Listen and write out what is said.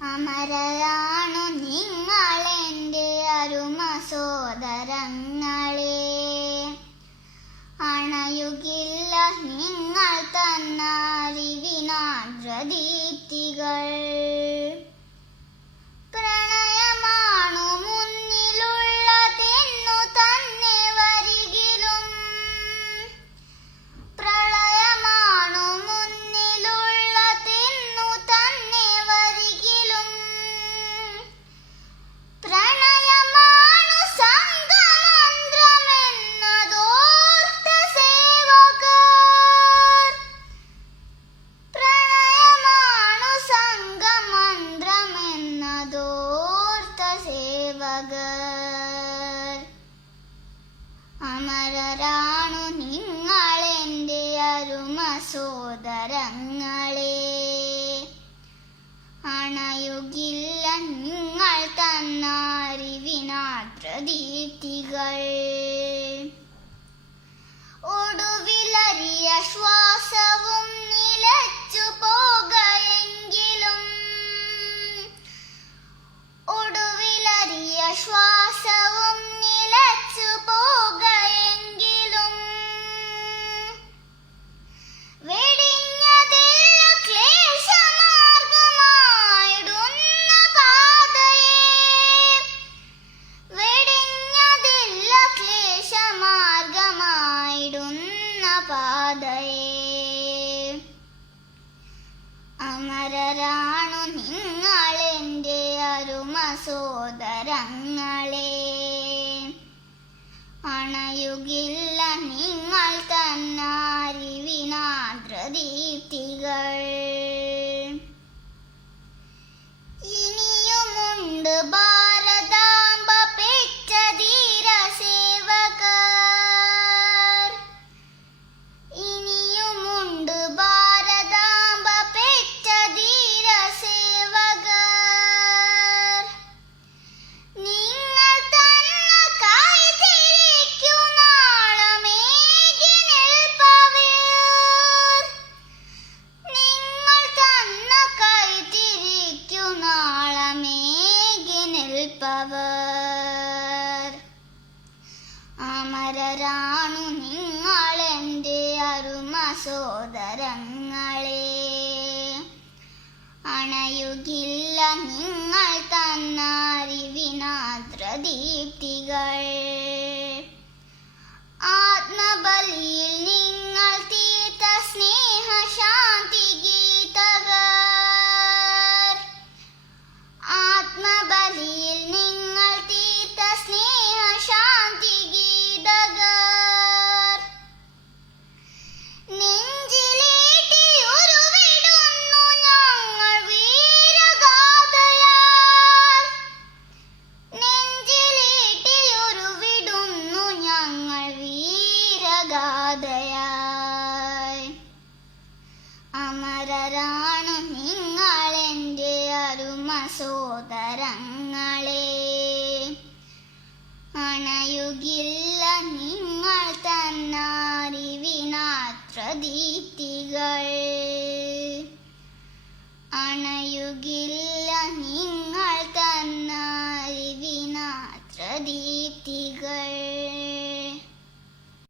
അമരരാണു നിങ്ങളെന്റെ അരുമ സോദരങ്ങളെ അണയുകില്ല നിങ്ങൾ തന്നറിവിനാദ്രദീപ്തികൾ പ്രണയമാണു അമരരാണു നിങ്ങളെന്റെ അരുമ സോദരങ്ങളെ. അണയുകില്ല നിങ്ങൾ തന്നറിവിനാദ്രദീപ്തികൾ ഒടുവിലറിയ ശ്വാസവും പാതയെ അമരരാണു നിങ്ങളെന്റെ അരുമ സോദരങ്ങളെ അണയുകില്ല നിങ്ങൾ തന്നറിവിനാദ്രദീപ്തികൾ നാളമേകി നിൽപ്പവർ അമരരാണു നിങ്ങളെന്റെ അരുമ സോദരങ്ങളെ അണയുകില്ല നിങ്ങൾ തന്നറിവിനാദ്രദീപ്തികൾ ആത്മബലിയിൽ അമരരാണു നിങ്ങളെന്റെ അരുമ സോദരങ്ങളെ അണയുകില്ല നിങ്ങൾ തന്നാൽ